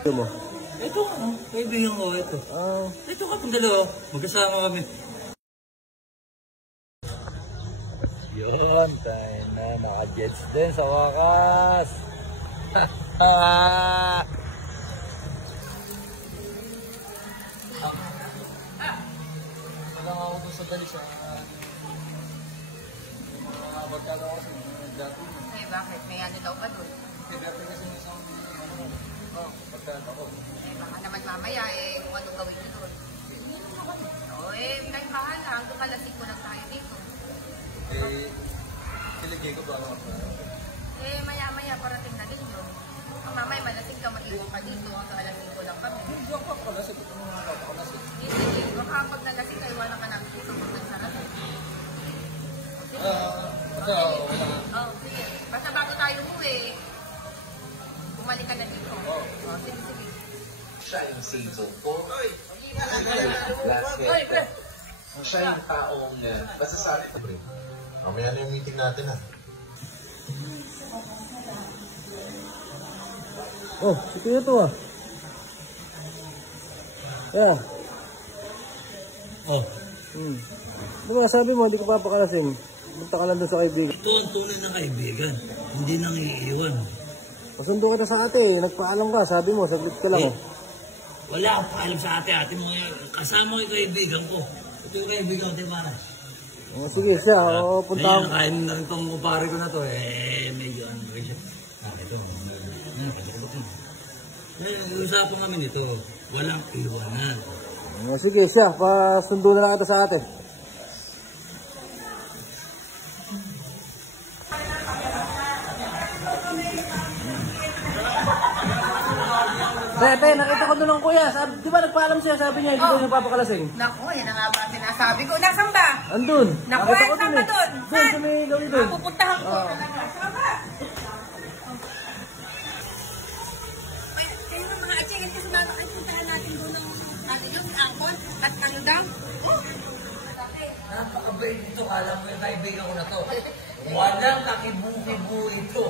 Ito mo? Ito, kaibigan ko, ito. Ito ka itong dalawa, magkasama kami. Yun, tayo na, naka-jets din sa wakas. Wala nga ako doon sa balisa. Magkala ako sa dati. Eh, bakit? May ano daw ba doon? Kasi dati kasi may isang pagkala ako. Eh, baka naman mamaya eh, kung anong gawin nyo doon. Oo, eh, tayo bahala. Hanggang kalasing ko lang tayo dito. Eh, kiligay ko ba ako? Eh, maya-maya parating na din yun. Kung mamaya malasing ka, mag-iwan ka dito. Hanggang kalasing ko lang kami. Hindi ako papakalasig. Ito mga papakalasig. Hindi, baka pag nalasing kayo, wala ka namin dito. Kung nagsarap. Wala. Oh, sige. Basta bago tayo umuwi, bumalik ka na dito. Oh, sige, sige. Siya yung single ko. Last week. Siya yung taong basta sa akin. Mamaya na yung meeting natin ha. Oh, si Kuya to ah. Yeah. Oh. Diba sabi mo, hindi ko papakalasing. Punta ka lang doon sa kaibigan. Ito ang tunay na kaibigan. Hindi nang iiwan. Pasundo kita sa ate, nagpaalam ka. Sabi mo, saglit ka lang. Wala akong paalam sa ate mo. Kasama ko yung kaibigan ko. Ito yung kaibigan ko, Timara. Sige siya, punta ako. Kain na rin itong kupare ko na to. Medyo ano rin siya. Ito. Usapan kami nito. Walang iwanan. Sige siya, pasundo na lang ito sa ate. Te, nakita ko doon ng kuya. Di ba nagpaalam siya? Sabi niya, hindi ko yung papakalasing. Naku, yun na nga ba ang sinasabi ko. Nasaan ba? Andun. Naku, saan ba doon? Doon, sa may gawin doon. Pupuntahan ko. Saan ba? Kayo ng mga atsyengin kasi ay puntahan natin doon ng yung angkon at ano daw. Napakabait ito. Alam mo yung kaibigan ko na to. Walang kakibu-kibu ito.